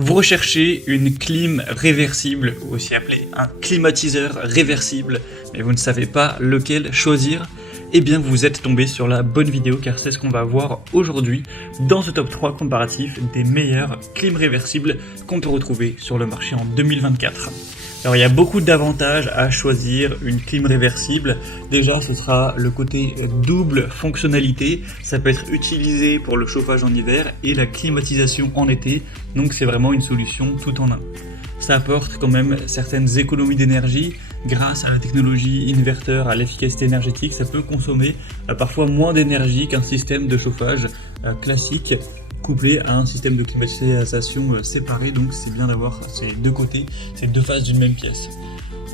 Vous recherchez une clim réversible, aussi appelée un climatiseur réversible, mais vous ne savez pas lequel choisir. Eh bien vous êtes tombé sur la bonne vidéo car c'est ce qu'on va voir aujourd'hui dans ce top 3 comparatif des meilleures clims réversibles qu'on peut retrouver sur le marché en 2024. Alors il y a beaucoup d'avantages à choisir une clim réversible. Déjà ce sera le côté double fonctionnalité, ça peut être utilisé pour le chauffage en hiver et la climatisation en été, donc c'est vraiment une solution tout en un. Ça apporte quand même certaines économies d'énergie grâce à la technologie inverteur, à l'efficacité énergétique, ça peut consommer parfois moins d'énergie qu'un système de chauffage classique couplé à un système de climatisation séparé, donc c'est bien d'avoir ces deux côtés, ces deux faces d'une même pièce.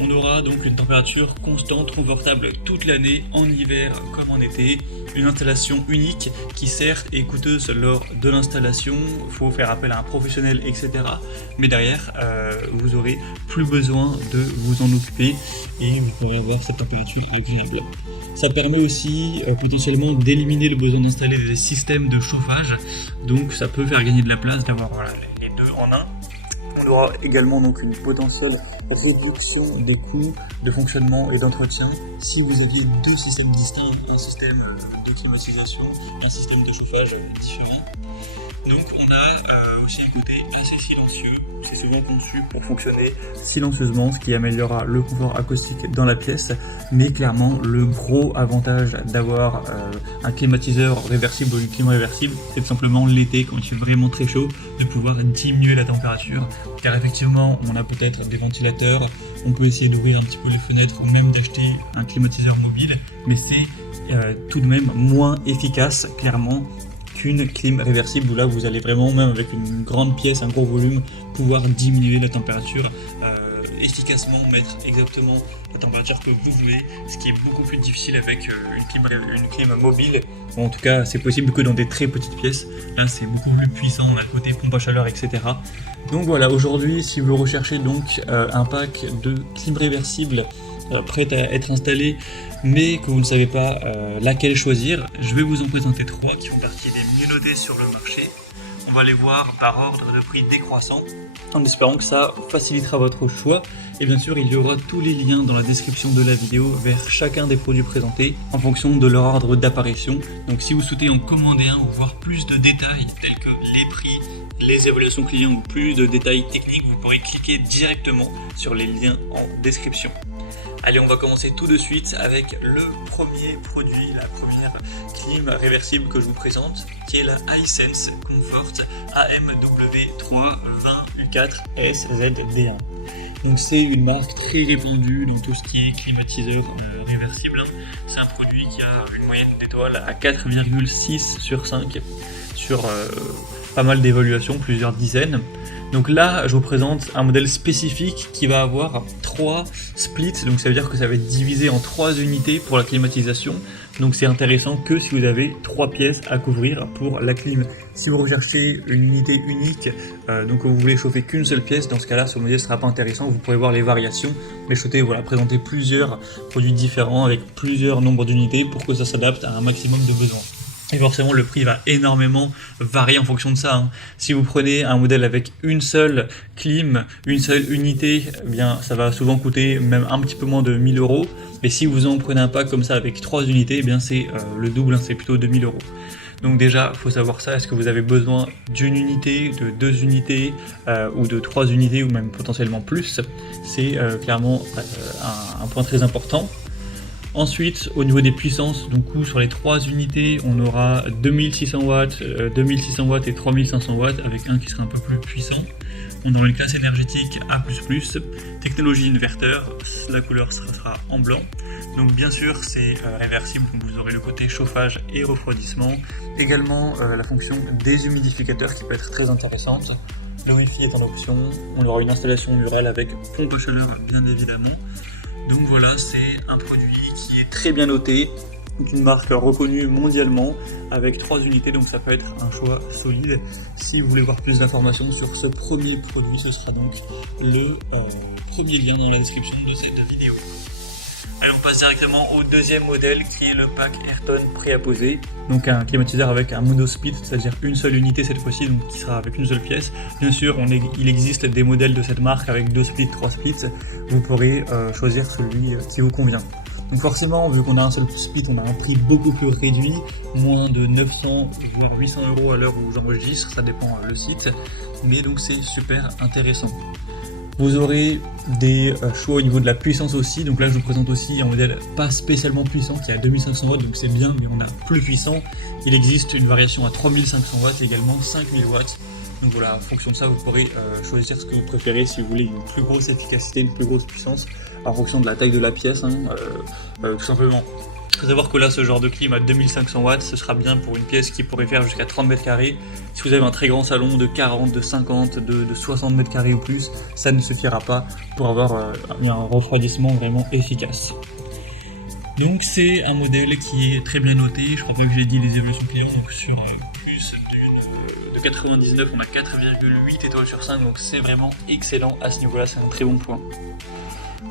On aura donc une température constante, confortable toute l'année, en hiver comme en été. Une installation unique qui certes est coûteuse lors de l'installation, il faut faire appel à un professionnel, etc. Mais derrière, vous aurez plus besoin de vous en occuper et vous pourrez avoir cette température agréable. Ça permet aussi potentiellement d'éliminer le besoin d'installer des systèmes de chauffage, donc ça peut faire gagner de la place d'avoir les deux en un. On aura également donc une potentielle réduction des coûts de fonctionnement et d'entretien si vous aviez deux systèmes distincts, un système de climatisation, un système de chauffage différent. Donc on a aussi un côté assez silencieux, c'est souvent conçu pour fonctionner silencieusement, ce qui améliorera le confort acoustique dans la pièce, mais clairement le gros avantage d'avoir un climatiseur réversible ou une clim réversible, c'est tout simplement l'été quand il fait vraiment très chaud, de pouvoir diminuer la température, car effectivement on a peut-être des ventilateurs, on peut essayer d'ouvrir un petit peu les fenêtres ou même d'acheter un climatiseur mobile, mais c'est tout de même moins efficace clairement qu'une clim réversible où là vous allez vraiment, même avec une grande pièce, un gros volume, pouvoir diminuer la température efficacement, mettre exactement la température que vous voulez, ce qui est beaucoup plus difficile avec une clim mobile. Bon, en tout cas c'est possible que dans des très petites pièces, là c'est beaucoup plus puissant, on a le côté pompe à chaleur, etc. Donc voilà, aujourd'hui si vous recherchez donc un pack de clim réversible prête à être installée mais que vous ne savez pas laquelle choisir, je vais vous en présenter trois qui font partie des mieux notés sur le marché. On va les voir par ordre de prix décroissant en espérant que ça facilitera votre choix. Et bien sûr il y aura tous les liens dans la description de la vidéo vers chacun des produits présentés en fonction de leur ordre d'apparition. Donc si vous souhaitez en commander un ou voir plus de détails tels que les prix, les évaluations clients ou plus de détails techniques, vous pourrez cliquer directement sur les liens en description. Allez, on va commencer tout de suite avec le premier produit, la première clim réversible que je vous présente, qui est la Hisense Comfort AMW320U4SZD1. Donc c'est une marque très répandue dans tout ce qui est climatiseur réversible. C'est un produit qui a une moyenne d'étoiles à 4,6 sur 5 sur pas mal d'évaluations, plusieurs dizaines. Donc là, je vous présente un modèle spécifique qui va avoir 3 splits, donc ça veut dire que ça va être divisé en 3 unités pour la climatisation. Donc c'est intéressant que si vous avez 3 pièces à couvrir pour la clim. Si vous recherchez une unité unique, donc vous voulez chauffer qu'une seule pièce, dans ce cas-là, ce modèle ne sera pas intéressant. Vous pourrez voir les variations, mais je souhaitais présenter plusieurs produits différents avec plusieurs nombres d'unités pour que ça s'adapte à un maximum de besoins. Et forcément le prix va énormément varier en fonction de ça. Si vous prenez un modèle avec une seule clim, une seule unité, eh bien ça va souvent coûter même un petit peu moins de 1000 €. Mais si vous en prenez un pack comme ça avec 3 unités, eh bien c'est le double, c'est plutôt 2000 €. Donc déjà, il faut savoir ça, est-ce que vous avez besoin d'une unité, de 2 unités ou de 3 unités ou même potentiellement plus. C'est clairement un point très important. Ensuite, au niveau des puissances, donc sur les 3 unités, on aura 2600 watts, 2600 watts et 3500 watts, avec un qui sera un peu plus puissant. On aura une classe énergétique A++, technologie inverteur, la couleur sera en blanc. Donc bien sûr, c'est réversible, donc vous aurez le côté chauffage et refroidissement. Également la fonction déshumidificateur qui peut être très intéressante. Le Wi-Fi est en option. On aura une installation murale avec pompe à chaleur, bien évidemment. Donc voilà, c'est un produit qui est très bien noté, d'une marque reconnue mondialement avec 3 unités, donc ça peut être un choix solide. Si vous voulez voir plus d'informations sur ce premier produit, ce sera donc le premier lien dans la description de cette vidéo. Allez, on passe directement au deuxième modèle qui est le pack Airton prêt à poser. Donc un climatiseur avec un monosplit, c'est-à-dire une seule unité cette fois-ci, donc qui sera avec une seule pièce. Bien sûr, il existe des modèles de cette marque avec 2 splits, 3 splits. Vous pourrez choisir celui qui vous convient. Donc forcément, vu qu'on a un seul split, on a un prix beaucoup plus réduit, moins de 900 voire 800 € à l'heure où j'enregistre, ça dépend le site, mais donc c'est super intéressant. Vous aurez des choix au niveau de la puissance aussi, donc là je vous présente aussi un modèle pas spécialement puissant qui est à 2500 watts, donc c'est bien, mais on a plus puissant. Il existe une variation à 3500 watts, également 5000 watts. Donc voilà, en fonction de ça, vous pourrez choisir ce que vous préférez si vous voulez une plus grosse efficacité, une plus grosse puissance, en fonction de la taille de la pièce, tout simplement. Il faut savoir que là, ce genre de clim à 2500 watts, ce sera bien pour une pièce qui pourrait faire jusqu'à 30 mètres carrés. Si vous avez un très grand salon de 40, de 50, de 60 mètres carrés ou plus, ça ne suffira pas pour avoir un refroidissement vraiment efficace. Donc c'est un modèle qui est très bien noté, je crois bien que j'ai dit les évolutions clients, donc sur plus de 99, on a 4,8 étoiles sur 5, donc c'est vraiment excellent à ce niveau-là, c'est un très bon point.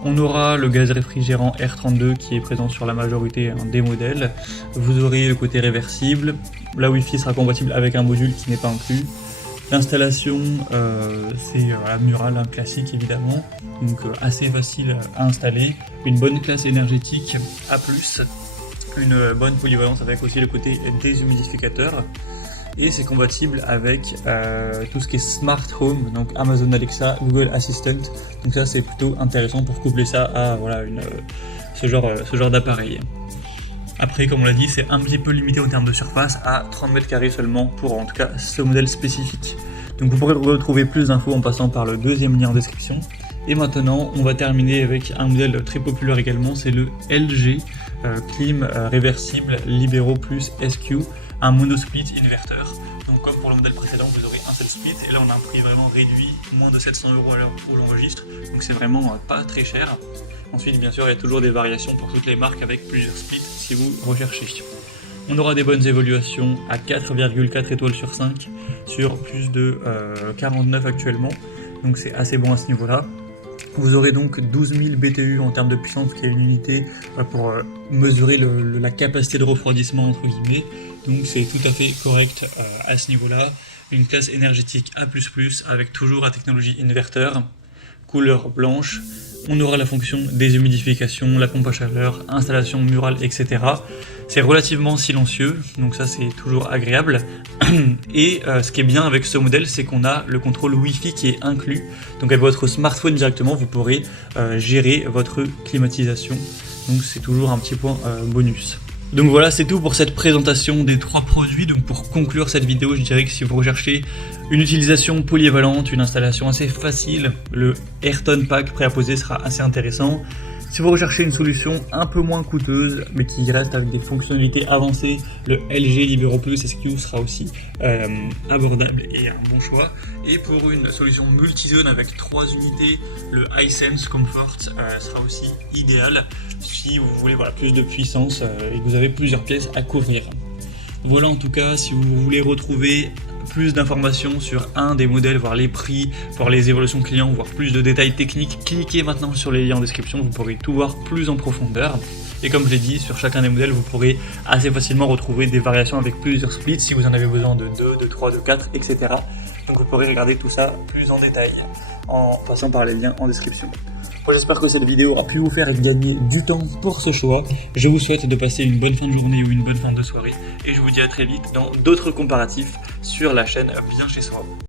On aura le gaz réfrigérant R32 qui est présent sur la majorité des modèles. Vous aurez le côté réversible, la Wi-Fi sera compatible avec un module qui n'est pas inclus. L'installation, c'est la murale classique évidemment, donc assez facile à installer. Une bonne classe énergétique A+, une bonne polyvalence avec aussi le côté déshumidificateur. Et c'est compatible avec tout ce qui est Smart Home, donc Amazon Alexa, Google Assistant. Donc ça c'est plutôt intéressant pour coupler ça à voilà, ce genre d'appareil. Après, comme on l'a dit, c'est un petit peu limité en termes de surface à 30 mètres carrés seulement pour en tout cas ce modèle spécifique. Donc vous pourrez retrouver plus d'infos en passant par le deuxième lien en description. Et maintenant, on va terminer avec un modèle très populaire également, c'est le LG Clim réversible Libero Plus SQ, un monosplit inverteur. Donc comme pour le modèle précédent, vous aurez un seul split, et là on a un prix vraiment réduit, moins de 700 € à l'heure où j'enregistre, donc c'est vraiment pas très cher. Ensuite, bien sûr, il y a toujours des variations pour toutes les marques avec plusieurs splits si vous recherchez. On aura des bonnes évaluations à 4,4 étoiles sur 5, sur plus de 49 actuellement, donc c'est assez bon à ce niveau-là. Vous aurez donc 12 000 BTU en termes de puissance, qui est une unité pour mesurer la capacité de refroidissement entre guillemets. Donc c'est tout à fait correct à ce niveau-là. Une classe énergétique A++, avec toujours la technologie inverteur, couleur blanche. On aura la fonction déshumidification, la pompe à chaleur, installation murale, etc. C'est relativement silencieux, donc ça c'est toujours agréable. Et ce qui est bien avec ce modèle, c'est qu'on a le contrôle Wi-Fi qui est inclus. Donc avec votre smartphone directement, vous pourrez gérer votre climatisation. Donc c'est toujours un petit point bonus. Donc voilà, c'est tout pour cette présentation des 3 produits. Donc pour conclure cette vidéo, je dirais que si vous recherchez une utilisation polyvalente, une installation assez facile, le Airton Pack prêt à poser sera assez intéressant. Si vous recherchez une solution un peu moins coûteuse, mais qui reste avec des fonctionnalités avancées, le LG Libero Plus SQ sera aussi abordable et un bon choix. Et pour une solution multizone avec 3 unités, le iSense Comfort sera aussi idéal si vous voulez plus de puissance et que vous avez plusieurs pièces à couvrir. Voilà, en tout cas, si vous voulez retrouver plus d'informations sur un des modèles, voir les prix, voir les évolutions clients, voir plus de détails techniques, cliquez maintenant sur les liens en description, vous pourrez tout voir plus en profondeur. Et comme je l'ai dit, sur chacun des modèles, vous pourrez assez facilement retrouver des variations avec plusieurs splits si vous en avez besoin de 2, de 3, de 4, etc. Donc vous pourrez regarder tout ça plus en détail en passant par les liens en description. Moi, j'espère que cette vidéo aura pu vous faire gagner du temps pour ce choix. Je vous souhaite de passer une bonne fin de journée ou une bonne fin de soirée. Et je vous dis à très vite dans d'autres comparatifs sur la chaîne Bien Chez Soi.